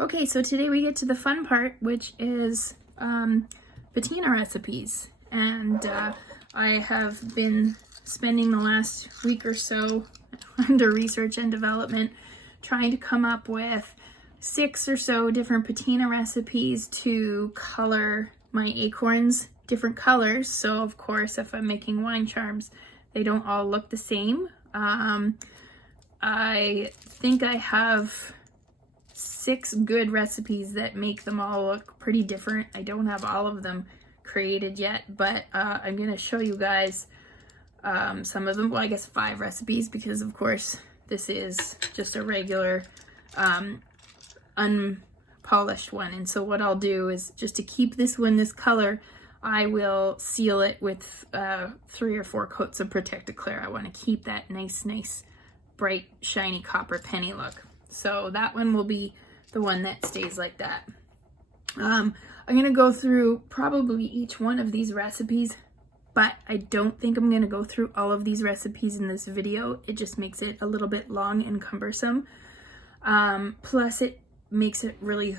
Okay, so today we get to the fun part, which is patina recipes. And I have been spending the last week or so under research and development trying to come up with 6 or so different patina recipes to color my acorns different colors. So of course, if I'm making wine charms, they don't all look the same. I think I have 6 good recipes that make them all look pretty different. I don't have all of them created yet, but I'm going to show you guys some of them. Well, I guess 5 recipes, because of course this is just a regular unpolished one. And so what I'll do is, just to keep this one this color, I will seal it with 3 or 4 coats of Protect Eclair. I want to keep that nice bright shiny copper penny look. So that one will be the one that stays like that. I'm going to go through probably each one of these recipes, but I don't think I'm going to go through all of these recipes in this video. It just makes it a little bit long and cumbersome. Plus it makes it really,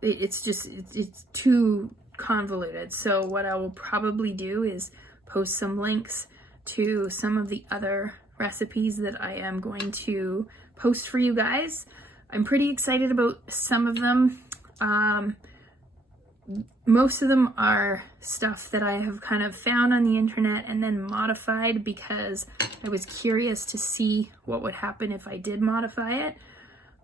it's too convoluted. So what I will probably do is post some links to some of the other recipes that I am going to post for you guys. I'm pretty excited about some of them. Most of them are stuff that I have kind of found on the internet and then modified because I was curious to see what would happen if I did modify it.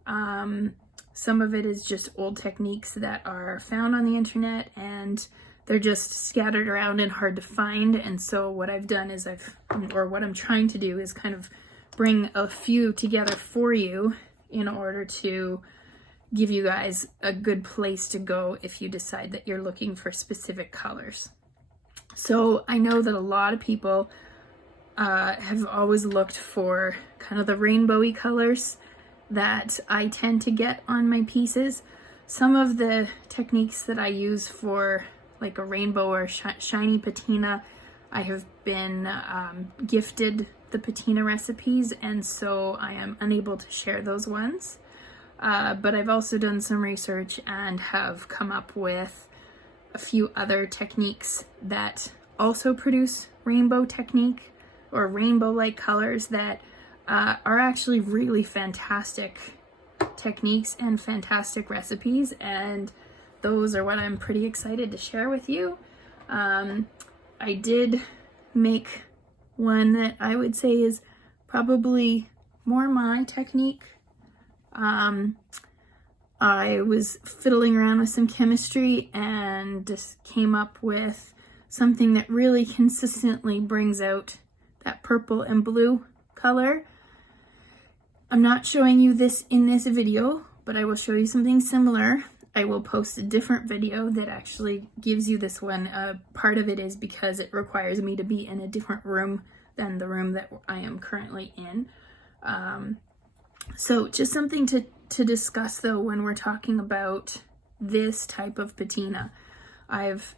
Some of it is just old techniques that are found on the internet and they're just scattered around and hard to find. And so what I've done is what I'm trying to do is kind of bring a few together for you in order to give you guys a good place to go if you decide that you're looking for specific colors. So I know that a lot of people have always looked for kind of the rainbowy colors that I tend to get on my pieces. Some of the techniques that I use for like a rainbow or shiny patina, I have been gifted the patina recipes, and so I am unable to share those ones. But I've also done some research and have come up with a few other techniques that also produce rainbow technique or rainbow-like colors that are actually really fantastic techniques and fantastic recipes, and those are what I'm pretty excited to share with you. I did make one that I would say is probably more my technique. I was fiddling around with some chemistry and just came up with something that really consistently brings out that purple and blue color. I'm not showing you this in this video, but I will show you something similar. I will post a different video that actually gives you this one. Part of it is because it requires me to be in a different room than the room that I am currently in. So just something to discuss though when we're talking about this type of patina. I've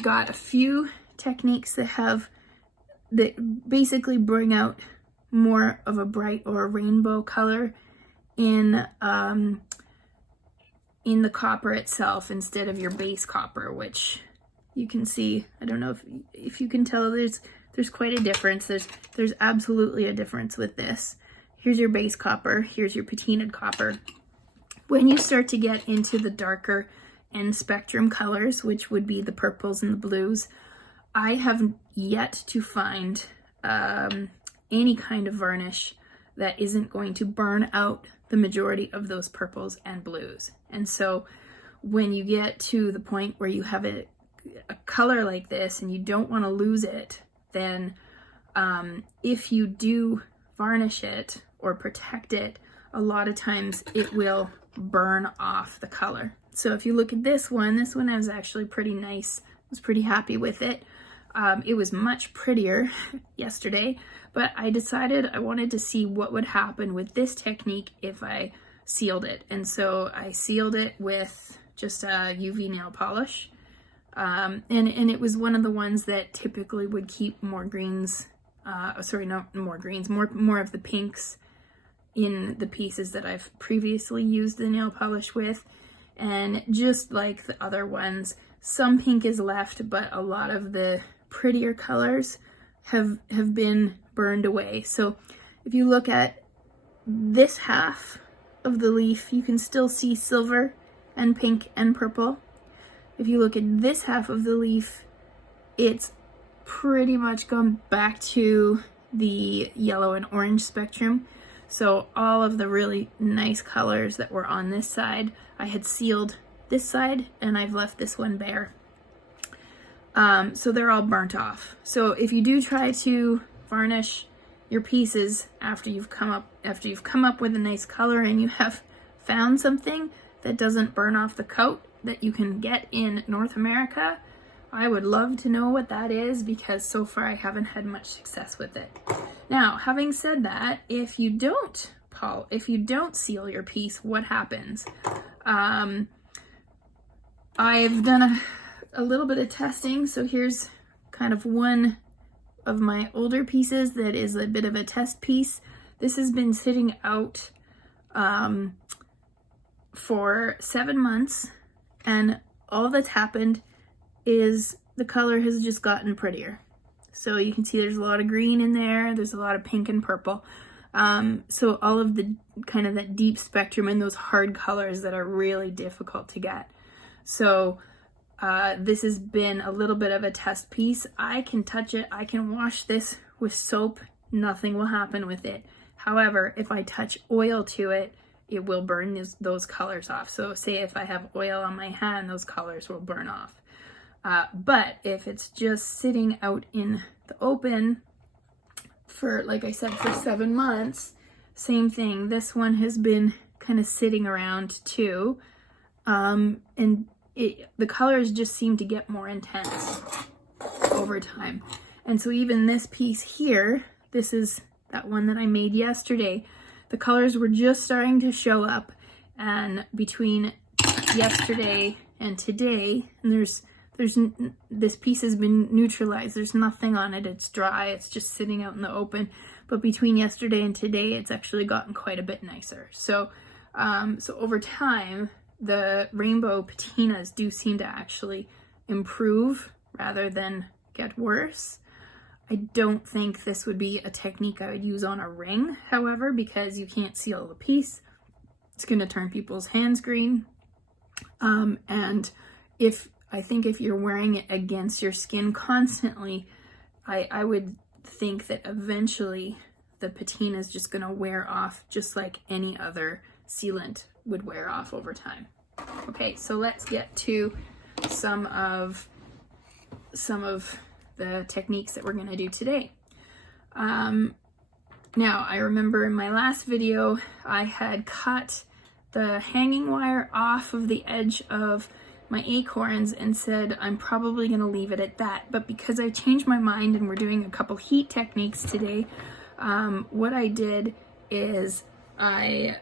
got a few techniques that basically bring out more of a bright or a rainbow color in the copper itself instead of your base copper, which you can see. I don't know if you can tell, there's quite a difference. There's absolutely a difference with this. Here's your base copper, here's your patinaed copper. When you start to get into the darker end spectrum colors, which would be the purples and the blues, I have yet to find any kind of varnish that isn't going to burn out the majority of those purples and blues. And so when you get to the point where you have a color like this and you don't want to lose it, then if you do varnish it or protect it, a lot of times it will burn off the color. So if you look at this one was actually pretty nice. I was pretty happy with it. It was much prettier yesterday, but I decided I wanted to see what would happen with this technique if I sealed it. And so I sealed it with just a UV nail polish. And it was one of the ones that typically would keep more greens, more of the pinks in the pieces that I've previously used the nail polish with. And just like the other ones, some pink is left, but a lot of the prettier colors have been burned away. So if you look at this half of the leaf, you can still see silver and pink and purple. If you look at this half of the leaf, it's pretty much gone back to the yellow and orange spectrum. So all of the really nice colors that were on this side, I had sealed this side and I've left this one bare. So they're all burnt off. So if you do try to varnish your pieces after you've come up with a nice color and you have found something that doesn't burn off the coat that you can get in North America, I would love to know what that is, because so far I haven't had much success with it. Now, having said that, if you don't seal your piece, what happens? I've done a little bit of testing, so here's kind of one of my older pieces that is a bit of a test piece. This has been sitting out for 7 months, and all that's happened is the color has just gotten prettier. So you can see there's a lot of green in there, there's a lot of pink and purple. So all of the kind of that deep spectrum and those hard colors that are really difficult to get. So this has been a little bit of a test piece. I can touch it, I can wash this with soap, nothing will happen with it. However, if I touch oil to it, it will burn those colors off. So say if I have oil on my hand, those colors will burn off. But if it's just sitting out in the open for, like I said, for 7 months, same thing. This one has been kind of sitting around too. And the colors just seem to get more intense over time. And so even this piece here, this is that one that I made yesterday, the colors were just starting to show up. And between yesterday and today, and this piece has been neutralized. There's nothing on it. It's dry. It's just sitting out in the open. But between yesterday and today, it's actually gotten quite a bit nicer. So, so over time, the rainbow patinas do seem to actually improve rather than get worse. I don't think this would be a technique I would use on a ring, however, because you can't seal the piece. It's going to turn people's hands green. And I think if you're wearing it against your skin constantly, I would think that eventually the patina is just going to wear off just like any other sealant would wear off over time. Okay, so let's get to some of the techniques that we're going to do today. Now, I remember in my last video, I had cut the hanging wire off of the edge of my acorns and said I'm probably going to leave it at that, but because I changed my mind and we're doing a couple heat techniques today, what I did is I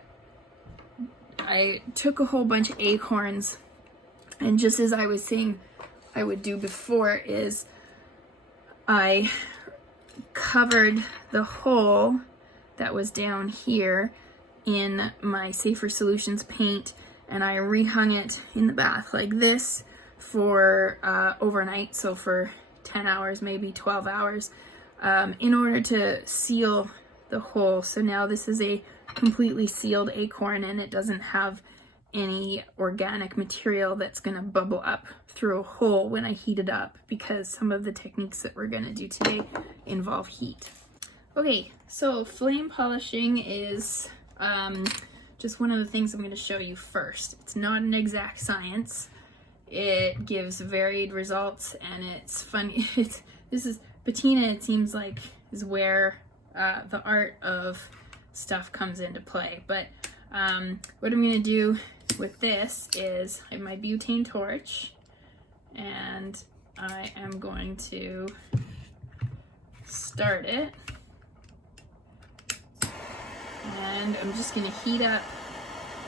took a whole bunch of acorns, and just as I was saying I would do before, is I covered the hole that was down here in my Safer Solutions paint, and I rehung it in the bath like this for overnight, so for 10 hours, maybe 12 hours, in order to seal the hole. So now this is a completely sealed acorn, and it doesn't have any organic material that's going to bubble up through a hole when I heat it up, because some of the techniques that we're going to do today involve heat. Okay, so flame polishing is just one of the things I'm going to show you first. It's not an exact science. It gives varied results, and it's funny. This is patina, it seems like, is where the art of stuff comes into play. But what I'm going to do with this is I have my butane torch, and I am going to start it, and I'm just going to heat up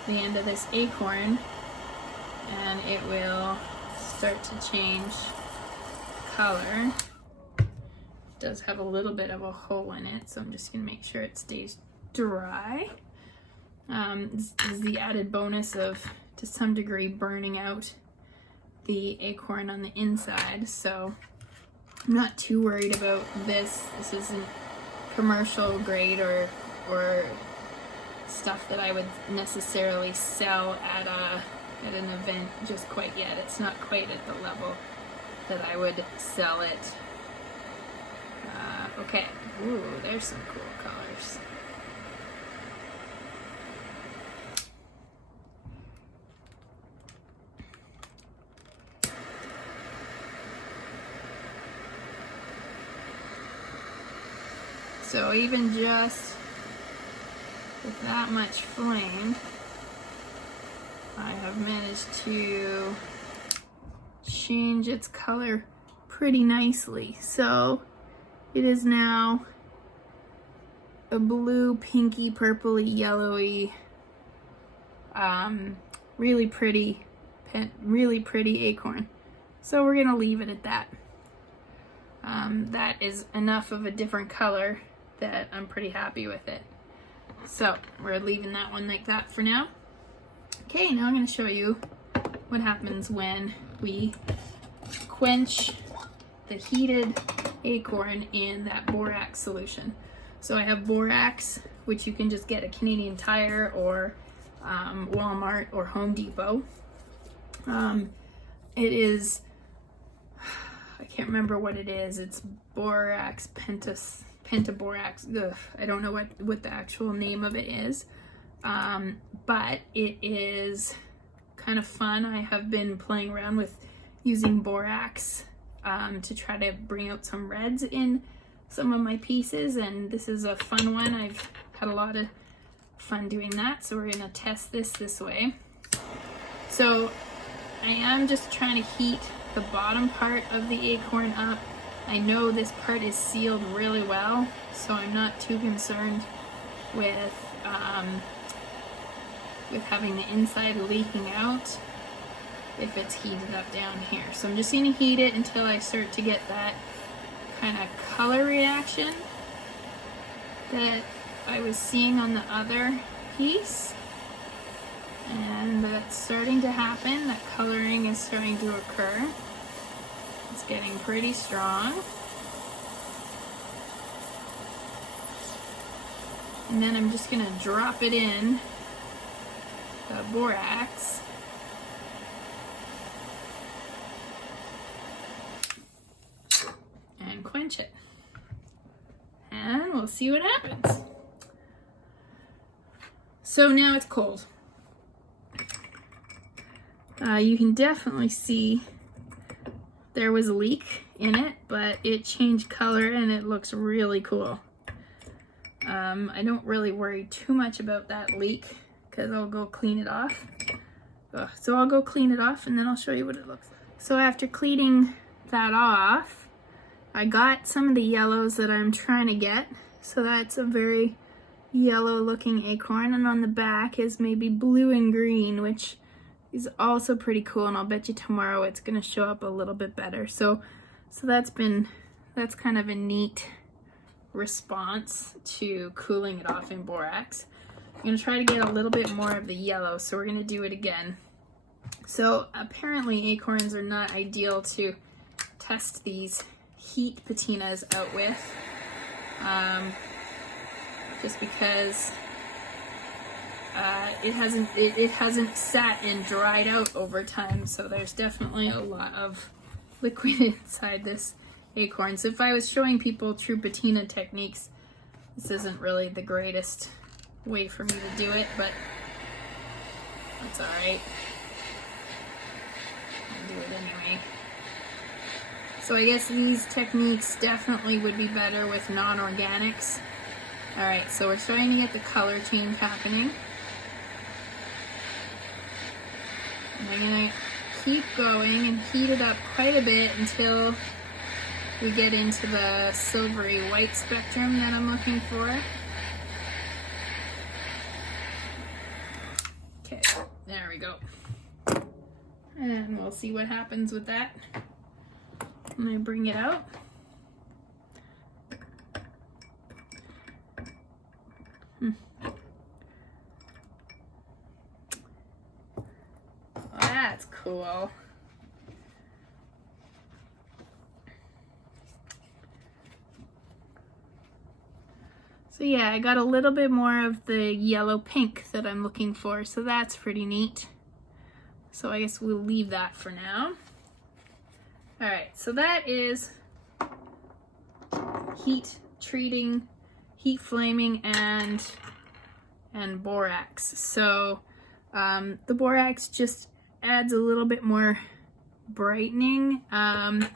the end of this acorn, and it will start to change color. It does have a little bit of a hole in it, so I'm just going to make sure it stays dry. This is the added bonus of, to some degree, burning out the acorn on the inside. So I'm not too worried about this. This isn't commercial grade or stuff that I would necessarily sell at an event just quite yet. It's not quite at the level that I would sell it. Okay, ooh, there's some cool colors. So even just with that much flame, I have managed to change its color pretty nicely. So it is now a blue, pinky, purpley, yellowy, really pretty acorn. So we're gonna leave it at that. That is enough of a different color that I'm pretty happy with it. So we're leaving that one like that for now. Okay, now I'm going to show you what happens when we quench the heated acorn in that borax solution. So I have borax, which you can just get at Canadian Tire or Walmart or Home Depot. It is, I can't remember what it is. It's borax pentaborax. Ugh, I don't know what the actual name of it is. But it is kind of fun. I have been playing around with using borax to try to bring out some reds in some of my pieces, and this is a fun one. I've had a lot of fun doing that, so we're gonna test this way. So I am just trying to heat the bottom part of the acorn up. I know this part is sealed really well, so I'm not too concerned with having the inside leaking out if it's heated up down here. So I'm just going to heat it until I start to get that kind of color reaction that I was seeing on the other piece. And that's starting to happen. That coloring is starting to occur. It's getting pretty strong. And then I'm just going to drop it in the borax. And quench it. And we'll see what happens. So now it's cold. You can definitely see there was a leak in it, but it changed color and it looks really cool. I don't really worry too much about that leak because I'll go clean it off. So I'll go clean it off and then I'll show you what it looks like. So after cleaning that off, I got some of the yellows that I'm trying to get. So that's a very yellow looking acorn, and on the back is maybe blue and green, which is also pretty cool, and I'll bet you tomorrow it's going to show up a little bit better. So that's kind of a neat response to cooling it off in borax. I'm going to try to get a little bit more of the yellow, so we're going to do it again. So apparently acorns are not ideal to test these heat patinas out with, just because it hasn't sat and dried out over time, so there's definitely a lot of liquid inside this acorn. So if I was showing people true patina techniques, this isn't really the greatest way for me to do it, but that's alright. I'll do it anyway. So I guess these techniques definitely would be better with non-organics. Alright, so we're starting to get the color change happening. And I'm going to keep going and heat it up quite a bit until we get into the silvery white spectrum that I'm looking for. Okay, there we go. And we'll see what happens with that when I bring it out. cool. So yeah, I got a little bit more of the yellow pink that I'm looking for, so that's pretty neat. So I guess we'll leave that for now. All right, so that is heat treating, heat flaming, and borax. So the borax just adds a little bit more brightening, and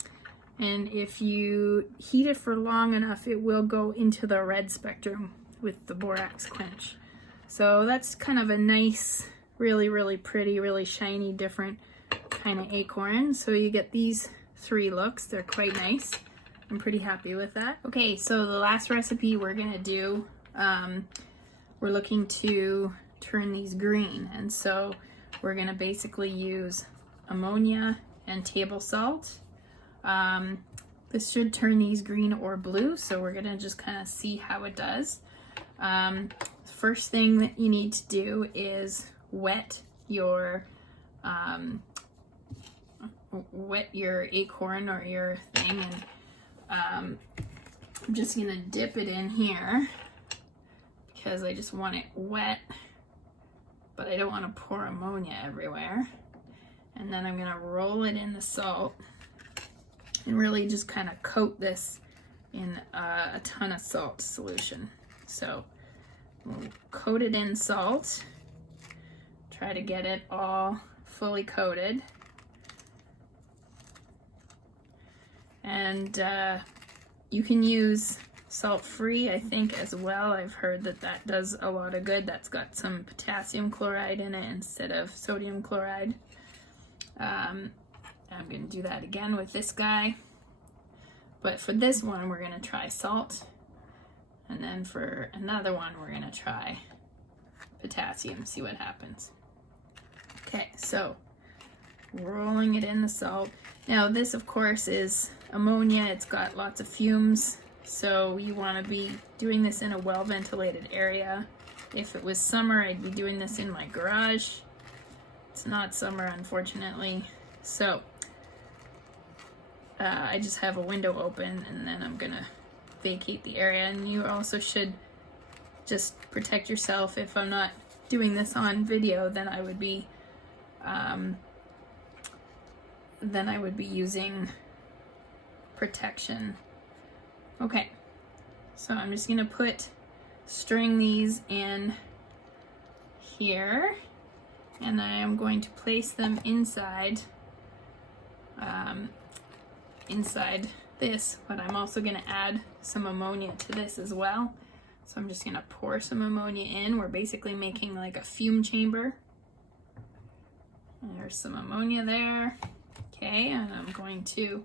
if you heat it for long enough, it will go into the red spectrum with the borax quench. So that's kind of a nice, really, really pretty, really shiny, different kind of acorn. So you get these 3 looks. They're quite nice. I'm pretty happy with that. Okay, so the last recipe we're gonna do, we're looking to turn these green. And so we're gonna basically use ammonia and table salt. This should turn these green or blue, so we're gonna just kind of see how it does. First thing that you need to do is wet your acorn or your thing, and I'm just gonna dip it in here because I just want it wet, but I don't want to pour ammonia everywhere. And then I'm gonna roll it in the salt and really just kind of coat this in a ton of salt solution. So we'll coat it in salt, try to get it all fully coated. And you can use salt-free, I think, as well. I've heard that that does a lot of good. That's got some potassium chloride in it instead of sodium chloride. I'm going to do that again with this guy. But for this one, we're going to try salt. And then for another one, we're going to try potassium, see what happens. Okay, so rolling it in the salt. Now this, of course, is ammonia. It's got lots of fumes, so you want to be doing this in a well-ventilated area. If it was summer, I'd be doing this in my garage. It's not summer, unfortunately, so I just have a window open, and then I'm gonna vacate the area. And you also should just protect yourself. If I'm not doing this on video, then I would be using protection. Okay, so I'm just gonna string these in here, and I am going to place them inside this, but I'm also gonna add some ammonia to this as well. So I'm just gonna pour some ammonia in. We're basically making like a fume chamber. There's some ammonia there. Okay, and I'm going to,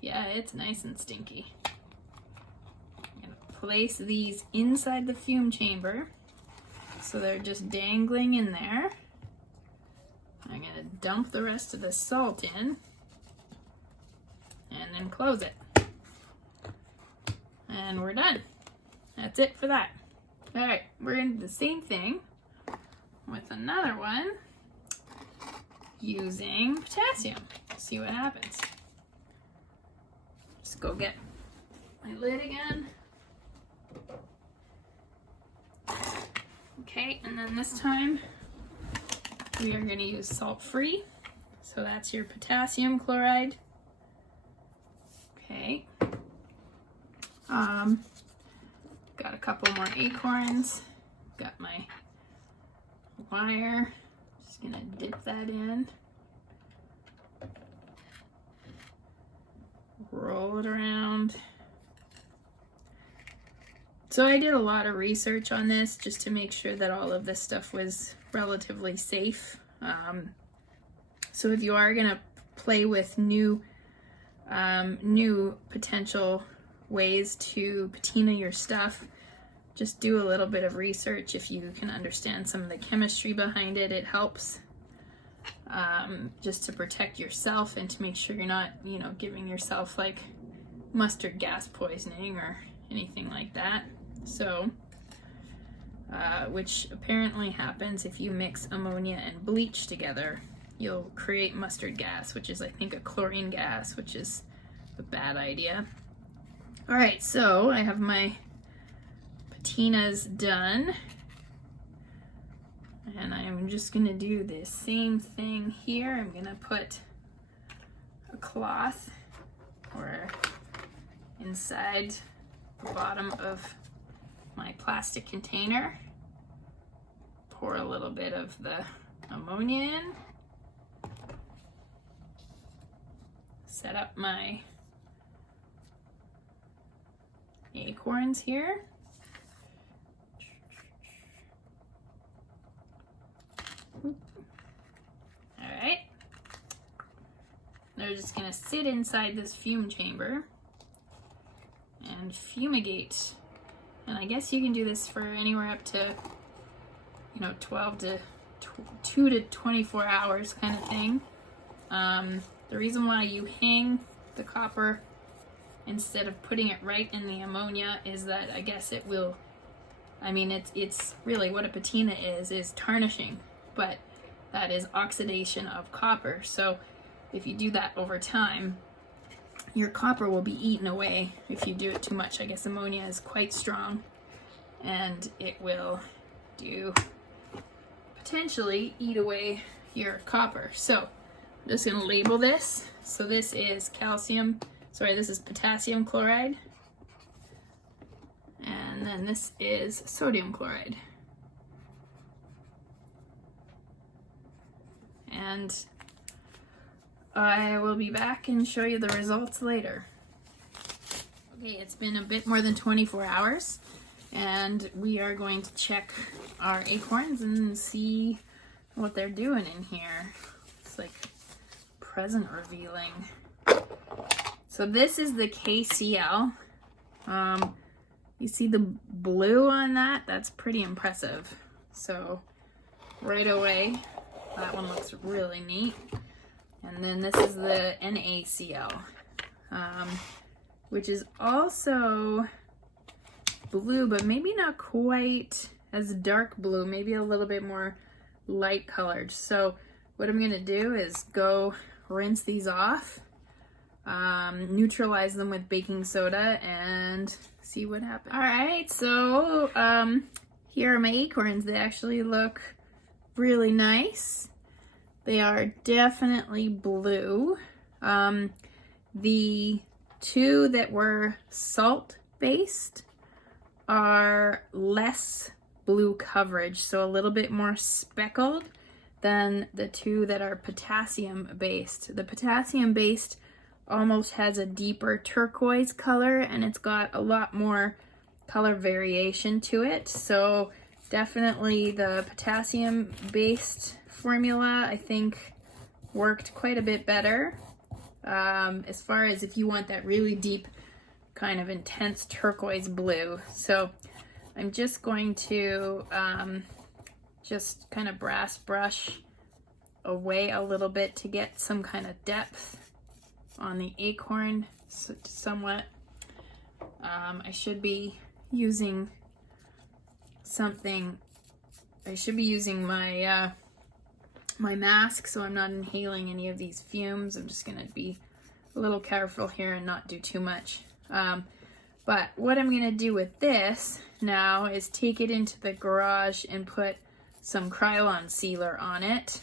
yeah, it's nice and stinky. I'm gonna place these inside the fume chamber, so they're just dangling in there. I'm gonna dump the rest of the salt in, and then close it. And we're done. That's it for that. All right, we're gonna do the same thing with another one using potassium. See what happens. Just go get my lid again. Okay, and then this time we are going to use salt-free. So that's your potassium chloride. Okay. Got a couple more acorns. Got my wire. Just gonna dip that in. Roll it around. So I did a lot of research on this just to make sure that all of this stuff was relatively safe. So if you are gonna play with new potential ways to patina your stuff, just do a little bit of research. If you can understand some of the chemistry behind it, it helps. Just to protect yourself and to make sure you're not, giving yourself like mustard gas poisoning or anything like that. So, which apparently happens if you mix ammonia and bleach together. you'll create mustard gas, which is, I think, a chlorine gas, which is a bad idea. All right, so I have my patinas done. And I'm just gonna do the same thing here. I'm gonna put a cloth or inside the bottom of my plastic container. Pour a little bit of the ammonia in. Set up my acorns here. Alright. They're just going to sit inside this fume chamber and fumigate. And I guess you can do this for anywhere up to, 12 to 2 to 24 hours kind of thing. The reason why you hang the copper instead of putting it right in the ammonia is that I guess it will, it's really what a patina is tarnishing, but that is oxidation of copper. So if you do that over time, your copper will be eaten away if you do it too much. I guess ammonia is quite strong and it will potentially eat away your copper. So I'm just going to label this. So this is this is potassium chloride. And then this is sodium chloride. And I will be back and show you the results later. Okay, it's been a bit more than 24 hours and we are going to check our acorns and see what they're doing in here. It's like present revealing. So this is the KCl. You see the blue on that? That's pretty impressive. So right away, that one looks really neat. And then this is the NaCl, which is also blue, but maybe not quite as dark blue, maybe a little bit more light colored. So what I'm gonna do is go rinse these off, neutralize them with baking soda, and see what happens. All right, so here are my acorns. They actually look really nice. They are definitely blue. The two that were salt-based are less blue coverage, so a little bit more speckled than the two that are potassium-based. The potassium-based almost has a deeper turquoise color, and it's got a lot more color variation to it. So definitely the potassium-based formula, I think, worked quite a bit better. As far as if you want that really deep, kind of intense turquoise blue. So I'm just going to just kind of brass brush away a little bit to get some kind of depth on the acorn, somewhat. I should be using something. I should be using my my mask so I'm not inhaling any of these fumes. I'm just gonna be a little careful here and not do too much. But what I'm gonna do with this now is take it into the garage and put some Krylon sealer on it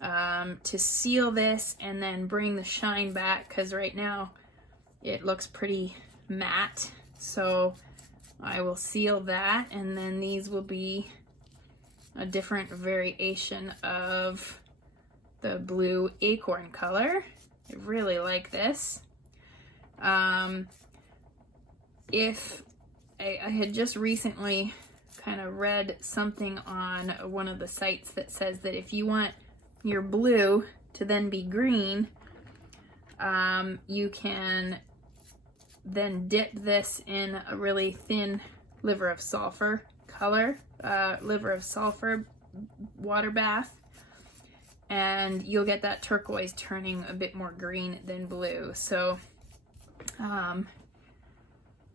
to seal this and then bring the shine back, because right now it looks pretty matte. So I will seal that, and then these will be a different variation of the blue acorn color. I really like this. If I had just recently kind of read something on one of the sites that says that if you want your blue to then be green, you can then dip this in a really thin liver of sulfur color, liver of sulfur water bath, and you'll get that turquoise turning a bit more green than blue. So I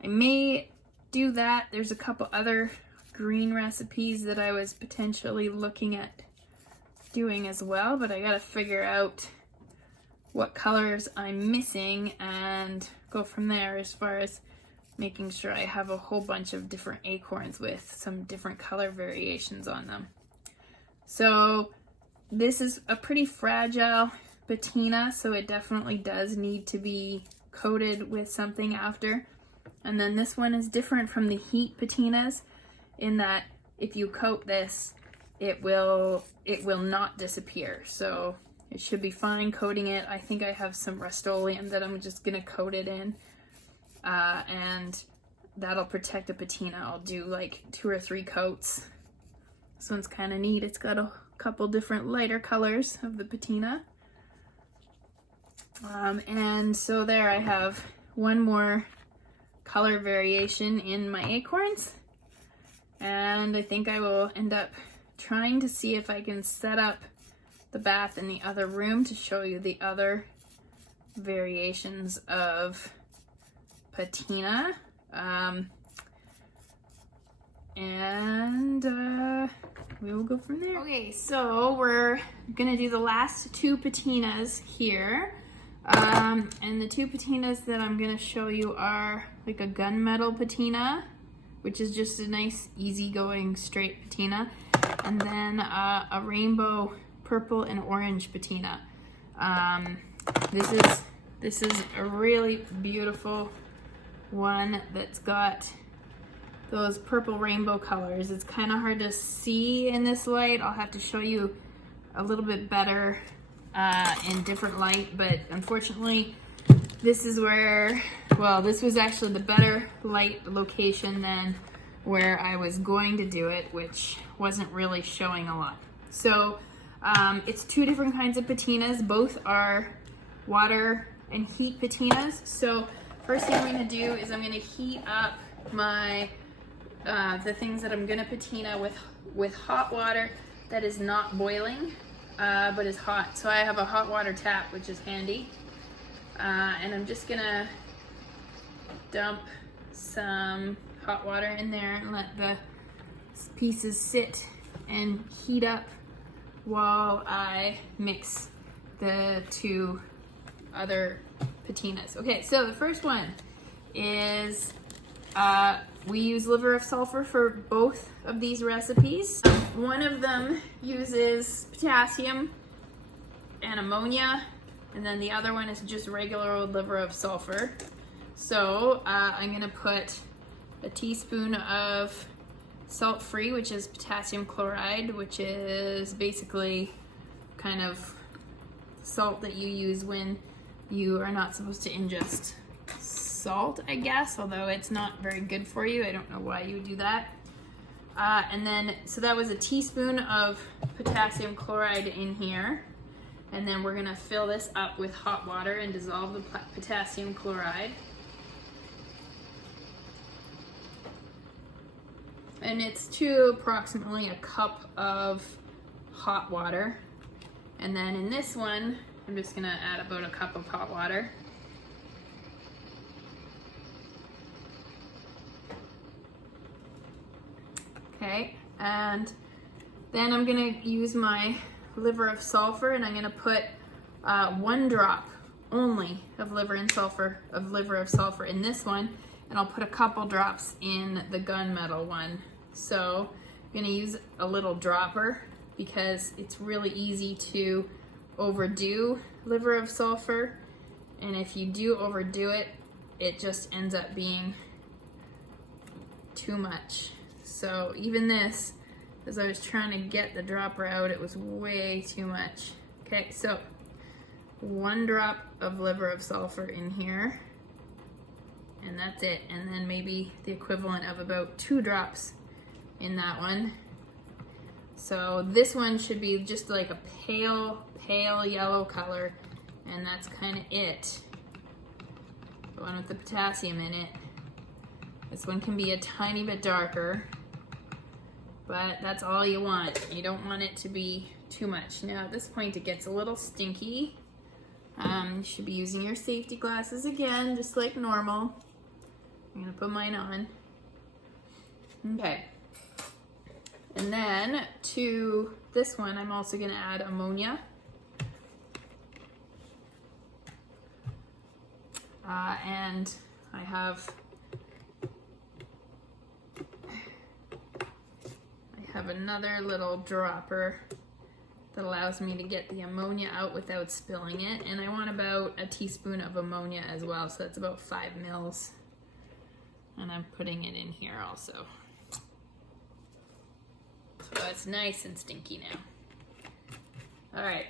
may do that. There's a couple other green recipes that I was potentially looking at doing as well, but I gotta figure out what colors I'm missing and go from there as far as making sure I have a whole bunch of different acorns with some different color variations on them. So this is a pretty fragile patina, so it definitely does need to be coated with something after. And then this one is different from the heat patinas in that if you coat this, it will not disappear. So it should be fine coating it. I think I have some Rust-Oleum that I'm just gonna coat it in, and that'll protect the patina. I'll do like 2 or 3 coats. This one's kind of neat. It's got a couple different lighter colors of the patina. And so there I have one more color variation in my acorns, and I think I will end up trying to see if I can set up the bath in the other room to show you the other variations of patina. We will go from there. Okay, so we're gonna do the last 2 patinas here. And the 2 patinas that I'm gonna show you are like a gunmetal patina, which is just a nice easygoing straight patina, and then a rainbow purple and orange patina. This is a really beautiful one that's got those purple rainbow colors. It's kind of hard to see in this light. I'll have to show you a little bit better in different light, but unfortunately this is where, well, this was actually the better light location than where I was going to do it, which wasn't really showing a lot. So it's 2 different kinds of patinas. Both are water and heat patinas. So first thing I'm going to do is I'm going to heat up my the things that I'm going to patina with hot water that is not boiling, but is hot. So I have a hot water tap, which is handy, and I'm just going to dump some hot water in there and let the pieces sit and heat up while I mix the 2 other patinas. Okay, so the first one is we use liver of sulfur for both of these recipes. One of them uses potassium and ammonia, and then the other one is just regular old liver of sulfur. So I'm gonna put a teaspoon of salt-free, which is potassium chloride, which is basically kind of salt that you use when you are not supposed to ingest salt, I guess, although it's not very good for you. I don't know why you would do that. And then, so that was a teaspoon of potassium chloride in here. And then we're gonna fill this up with hot water and dissolve the potassium chloride. And it's to approximately a cup of hot water. And then in this one, I'm just gonna add about a cup of hot water. Okay, and then I'm gonna use my liver of sulfur, and I'm gonna put 1 drop only of liver of sulfur in this one, and I'll put a couple drops in the gunmetal one. So I'm gonna use a little dropper because it's really easy to overdo liver of sulfur, and if you do overdo it, it just ends up being too much. So even this, as I was trying to get the dropper out, it was way too much. Okay, so 1 drop of liver of sulfur in here, and that's it. And then maybe the equivalent of about 2 drops in that one. So this one should be just like a pale yellow color, and that's kind of it. The one with the potassium in it. This one can be a tiny bit darker, but that's all you want. You don't want it to be too much. Now at this point it gets a little stinky. You should be using your safety glasses again, just like normal. I'm gonna put mine on. Okay. And then to this one, I'm also going to add ammonia. And I have another little dropper that allows me to get the ammonia out without spilling it. And I want about a teaspoon of ammonia as well, so that's about 5 mils. And I'm putting it in here also. So it's nice and stinky now. All right.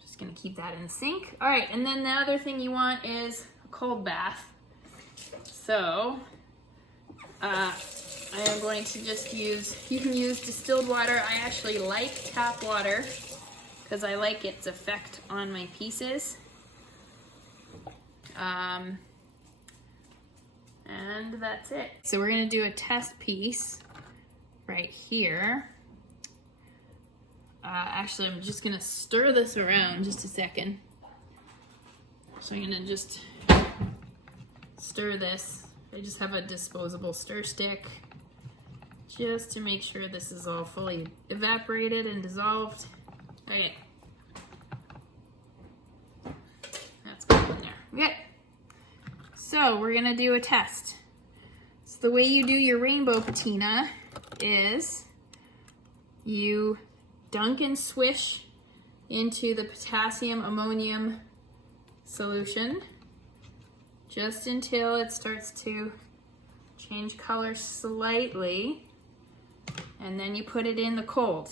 Just gonna keep that in the sink. All right, and then the other thing you want is a cold bath. So, I am going to just use, you can use distilled water. I actually like tap water because I like its effect on my pieces. And that's it. So we're gonna do a test piece right here. Actually, I'm just gonna stir this around just a second. So I'm gonna just stir this. I just have a disposable stir stick just to make sure this is all fully evaporated and dissolved. Okay. That's good in there. Okay. So we're gonna do a test. So the way you do your rainbow patina is you dunk and swish into the potassium ammonium solution just until it starts to change color slightly, and then you put it in the cold,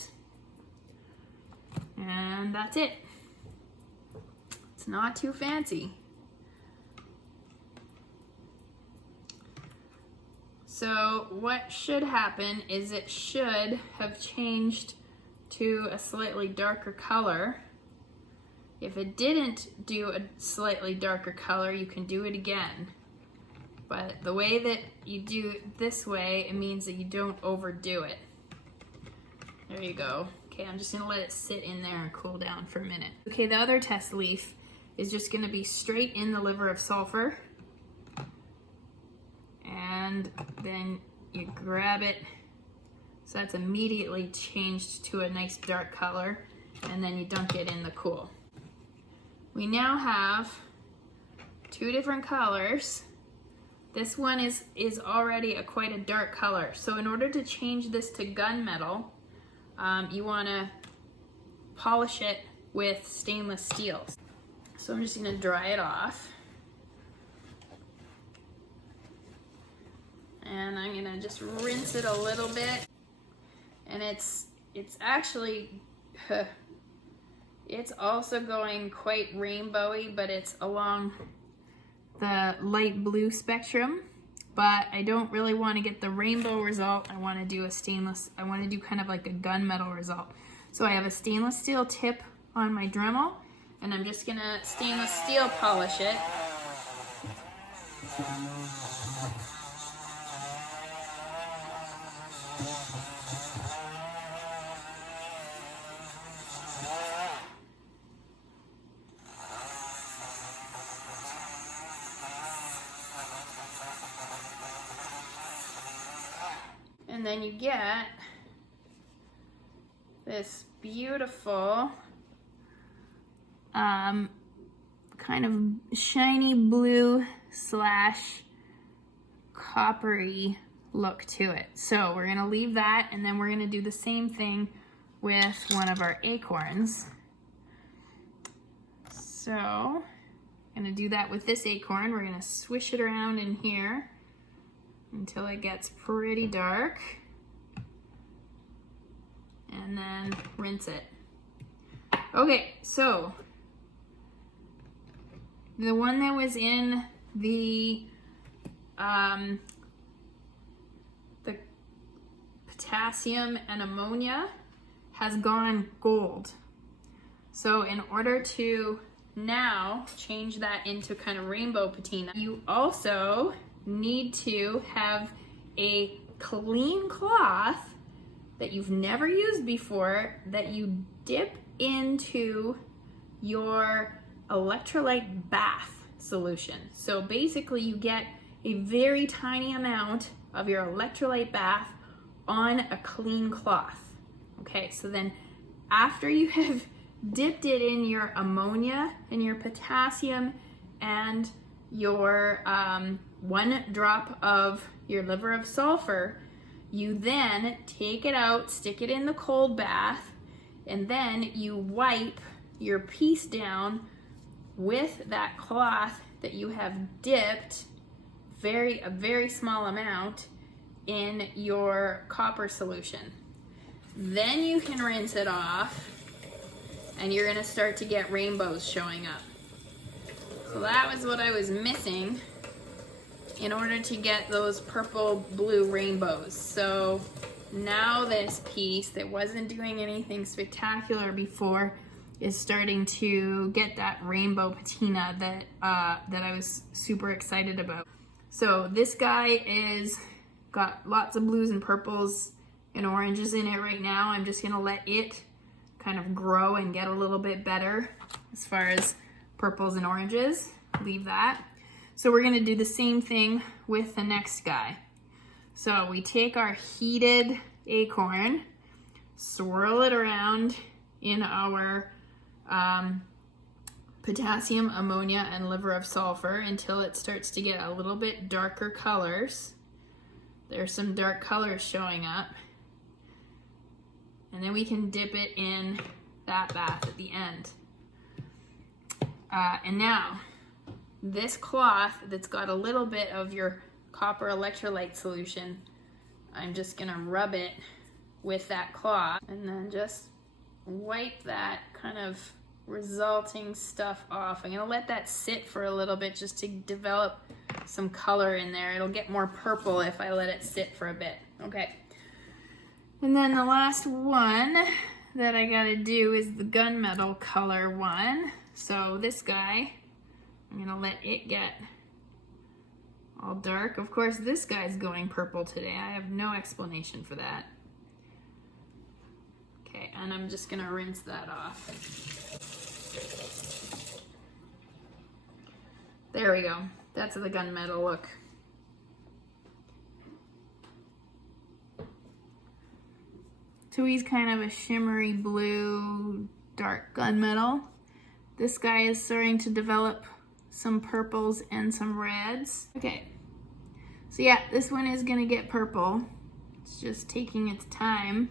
and that's it. It's not too fancy. So what should happen is it should have changed to a slightly darker color. If it didn't do a slightly darker color, you can do it again. But the way that you do it this way, it means that you don't overdo it. There you go. Okay, I'm just gonna let it sit in there and cool down for a minute. Okay, the other test leaf is just gonna be straight in the liver of sulfur. And then you grab it, so that's immediately changed to a nice dark color, and then you dunk it in the cool. We now have 2 different colors. This one is already quite a dark color. So in order to change this to gunmetal, you want to polish it with stainless steel. So I'm just going to dry it off. And I'm gonna just rinse it a little bit. And it's actually, it's also going quite rainbowy, but it's along the light blue spectrum. But I don't really want to get the rainbow result. I want to do a stainless, I want to do kind of like a gunmetal result. So I have a stainless steel tip on my Dremel, and I'm just gonna stainless steel polish it. And then you get this beautiful kind of shiny blue slash coppery look to it. So we're gonna leave that, and then we're gonna do the same thing with one of our acorns. So I'm gonna do that with this acorn. We're gonna swish it around in here until it gets pretty dark, and then rinse it. Okay, so the one that was in the potassium and ammonia has gone gold. So in order to now change that into kind of rainbow patina, you also need to have a clean cloth that you've never used before that you dip into your electrolyte bath solution. So basically you get a very tiny amount of your electrolyte bath on a clean cloth. Okay, so then after you have dipped it in your ammonia and your potassium and your 1 drop of your liver of sulfur, you then take it out, stick it in the cold bath, and then you wipe your piece down with that cloth that you have dipped a very small amount in your copper solution. Then you can rinse it off and you're gonna start to get rainbows showing up. So that was what I was missing in order to get those purple blue rainbows. So now this piece that wasn't doing anything spectacular before is starting to get that rainbow patina that I was super excited about. So this guy is got lots of blues and purples and oranges in it right now. I'm just gonna let it kind of grow and get a little bit better as far as purples and oranges. Leave that. So we're gonna do the same thing with the next guy. So we take our heated acorn, swirl it around in our potassium, ammonia, and liver of sulfur until it starts to get a little bit darker colors. There's some dark colors showing up. And then we can dip it in that bath at the end. And now, this cloth that's got a little bit of your copper electrolyte solution, I'm just gonna rub it with that cloth and then just wipe that kind of resulting stuff off. I'm gonna let that sit for a little bit just to develop some color in there. It'll get more purple if I let it sit for a bit. Okay. And then the last one that I gotta do is the gunmetal color one. So this guy, I'm gonna let it get all dark. Of course, this guy's going purple today. I have no explanation for that. Okay, and I'm just gonna rinse that off. There we go. That's the gunmetal look. So he's kind of a shimmery blue, dark gunmetal. This guy is starting to develop some purples and some reds. Okay, so yeah, this one is gonna get purple. It's just taking its time.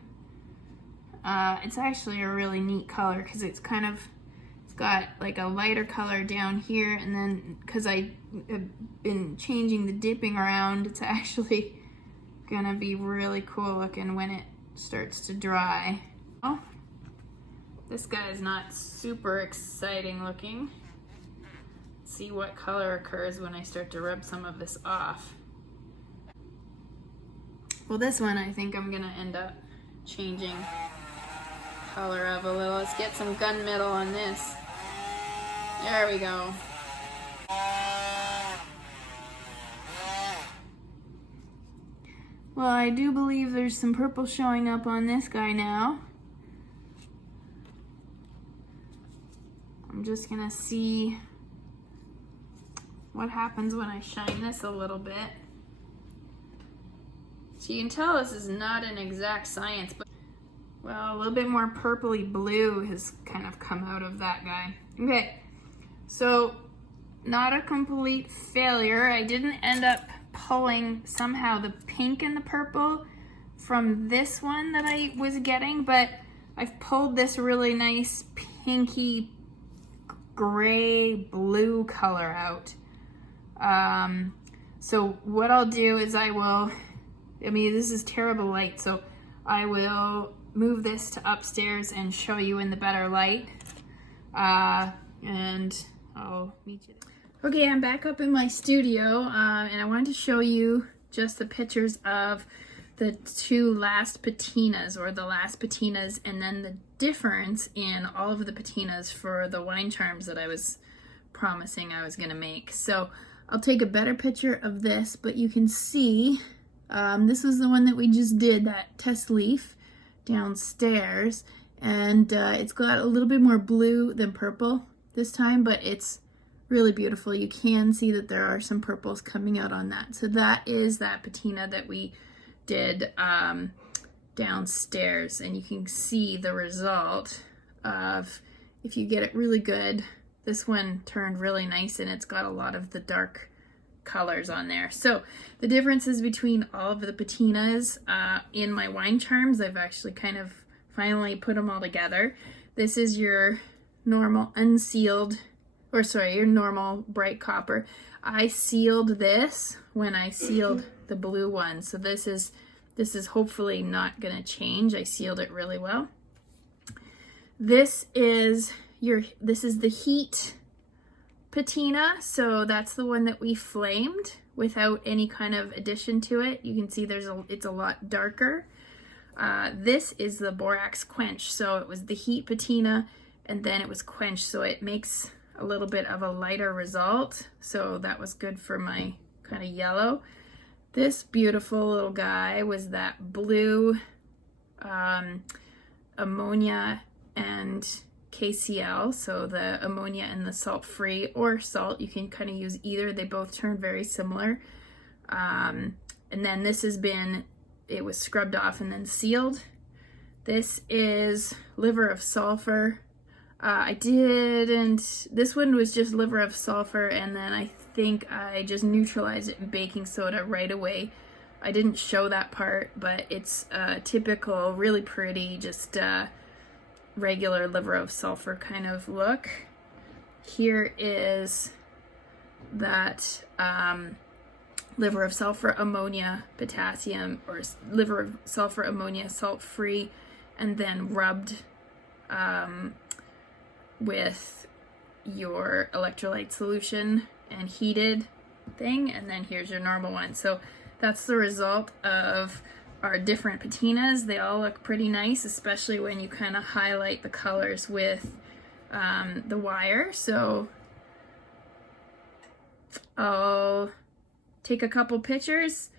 It's actually a really neat color because it's got like a lighter color down here, and then because I have been changing the dipping around, it's actually gonna be really cool looking when it starts to dry. Oh, this guy is not super exciting looking. Let's see what color occurs when I start to rub some of this off. Well, this one I think I'm gonna end up changing color of a little. Let's get some gunmetal on this. There we go. Well, I do believe there's some purple showing up on this guy now. I'm just gonna see what happens when I shine this a little bit. So you can tell this is not an exact science, but well, a little bit more purpley blue has kind of come out of that guy. Okay, so not a complete failure. I didn't end up pulling somehow the pink and the purple from this one that I was getting, but I've pulled this really nice pinky gray blue color out. So what I'll do is this is terrible light, so I will move this to upstairs and show you in the better light, and I'll meet you there. Okay, I'm back up in my studio, and I wanted to show you just the pictures of the two last patinas, or the last patinas, and then the difference in all of the patinas for the wine charms that I was promising I was gonna make. So I'll take a better picture of this, but you can see this was the one that we just did, that test leaf downstairs, and it's got a little bit more blue than purple this time, but it's really beautiful. You can see that there are some purples coming out on that. So that is that patina that we did downstairs, and you can see the result of, if you get it really good, this one turned really nice and it's got a lot of the dark colors on there. So the differences between all of the patinas in my wine charms, I've actually kind of finally put them all together. This is your normal unsealed, or sorry, your normal bright copper. I sealed this when I sealed the blue one, so this is hopefully not going to change. I sealed it really well. This is the heat patina, so that's the one that we flamed without any kind of addition to it. You can see it's a lot darker. This is the borax quench, so it was the heat patina and then it was quenched, so it makes a little bit of a lighter result, so that was good for my kind of yellow. This beautiful little guy was that blue ammonia and KCl, so the ammonia and the salt-free or salt, you can kind of use either. They both turn very similar. And then this it was scrubbed off and then sealed. This is liver of sulfur. This one was just liver of sulfur, and then I think I just neutralized it in baking soda right away. I didn't show that part, but it's a typical, really pretty, just regular liver of sulfur kind of look. Here is that liver of sulfur, ammonia, potassium, or liver of sulfur, ammonia, salt-free, and then rubbed with your electrolyte solution and heated thing, and then here's your normal one. So that's the result of our different patinas. They all look pretty nice, especially when you kind of highlight the colors with the wire. So I'll take a couple pictures,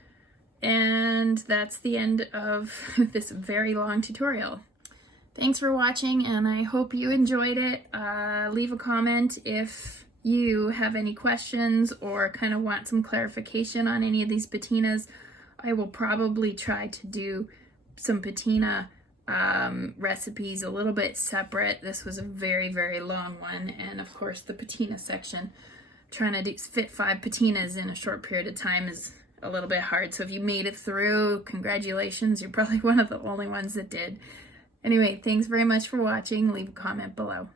and that's the end of this very long tutorial. Thanks for watching, and I hope you enjoyed it. Leave a comment if you have any questions or kind of want some clarification on any of these patinas. I will probably try to do some patina recipes a little bit separate. This was a very, very long one, and of course the patina section, trying to fit 5 patinas in a short period of time is a little bit hard. So if you made it through, congratulations, you're probably one of the only ones that did. Anyway, thanks very much for watching. Leave a comment below.